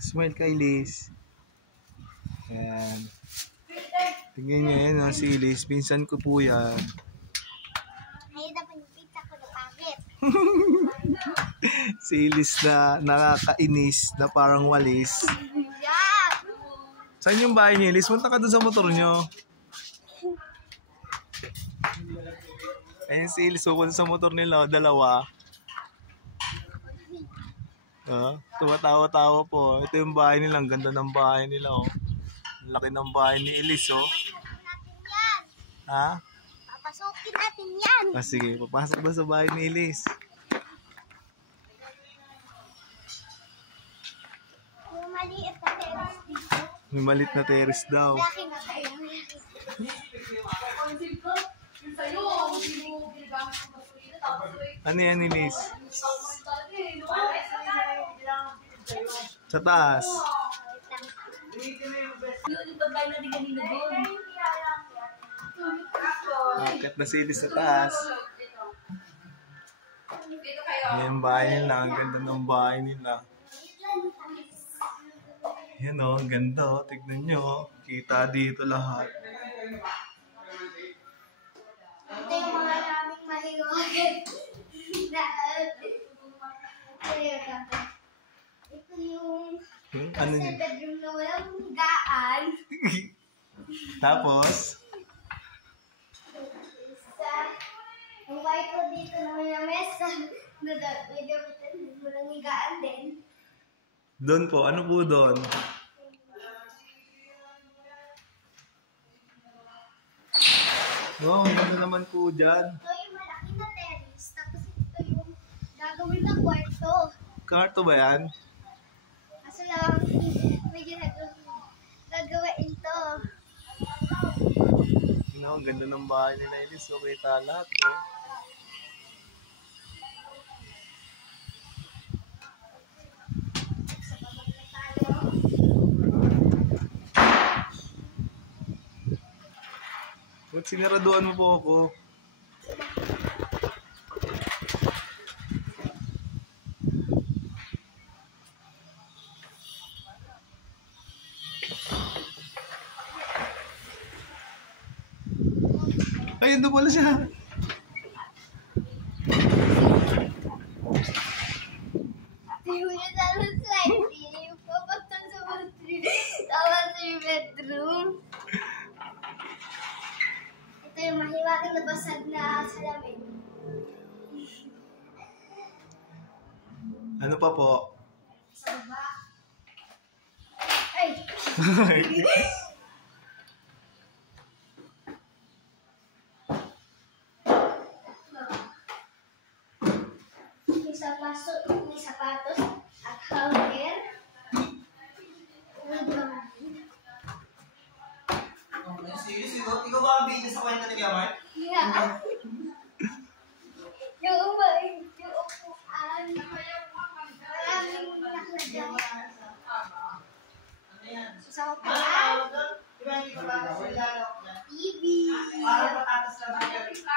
Smile kay Liz. Ayan. Tingnan nyo yan, no? Si Liz. Pinsan ko po yan. Ay, dapat yung pizza ko na pangit. Si Liz na nakakainis na parang walis. Yeah! Saan yung bahay niya, Liz? Punta ka doon sa motor nyo. Ayan si Liz. Pupunta sa motor nila. Dalawa. Tumatawa-tawa po. Ito yung bahay nila. Ang ganda ng bahay nila. Oh. Ang laki ng bahay ni Elise. Oh. Ha? Papasukin natin yan. Sige, papasok ba sa bahay ni Elise? Yung maliit na terrace dito. May malit na terrace daw. Laki na kayo. Ano yan, Elise? Sa taas. Bakit na si Elise sa taas? Yan bahay nila. Ang ganda ng bahay nila. Yan o, ang ganda o. Tignan nyo. Kita dito lahat. Ito yung mga naming mahiwagan. Ito yung Ano sa yun? bedroom na walang higaan. Tapos? Yung white ko dito na may mesa. Na pwede walang higaan din. Doon po. Ano po doon? Wow, ang ganda naman po dyan. Ito yung malaki na terrace. Tapos ito yung gagawin na kwarto. Karto ba yan? Kaso lang, may gagawin to. Ang ganda ng bahay nila, Elise. Okay, lahat. Oh. Ba't sinaraduan mo po ako? Ay, ando pala siya. Tingnan sa slide. Yung papunta sa master bedroom. Ito yung mahiwagang na basag na salamin. Ano pa po? Sa baba. Ay! May sapatos at hanger. Ikaw ba ang bida sa kwento ni Gamar? Yeah. Yung upuan. Maraming nakalagay. Sa upuan. Diba hindi ko ba kasi lalok na? TV. Para patatas lang siya.